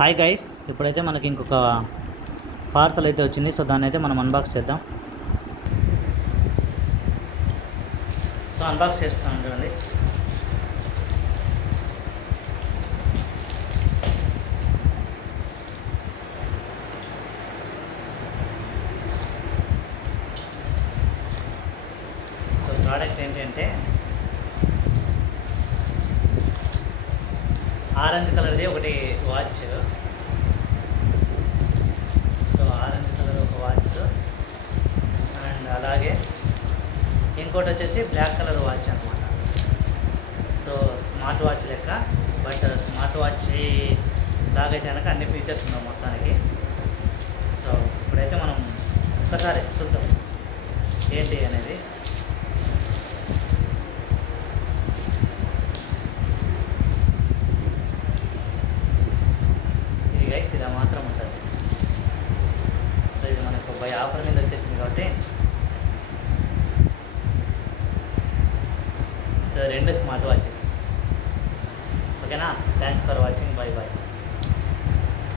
Hi guys, ఇప్పుడైతే మనకి ఇంకొక పార్సల్ అయితే వచ్చింది. సో దాన్ని అయితే మనం అన్బాక్స్ చేద్దాం. సో అన్బాక్స్ చేస్తాం చూడండి. సో ప్రోడక్ట్ ఏంటంటే ఆరెంజ్ కలర్ది ఒకటి వాచ్. సో ఆరెంజ్ కలర్ ఒక వాచ్, అండ్ అలాగే ఇంకోటి వచ్చేసి బ్లాక్ కలర్ వాచ్ అనమాట. సో స్మార్ట్ వాచ్ లెక్క, బట్ స్మార్ట్ వాచ్ లాగైతే కనుక అన్ని ఫీచర్స్ ఉన్నాయి మొత్తానికి. సో ఇప్పుడైతే మనం ఒక్కసారి చూద్దాం ఏంటి అనేది. ఇది గైస్ ఇలా మాత్రం ఉంటుంది. సో ఇది మనకు బై ఆఫర్ మీద వచ్చేసింది కాబట్టి సో రెండు స్మార్ట్ వాచెస్. ఓకేనా? Thanks for watching. Bye bye.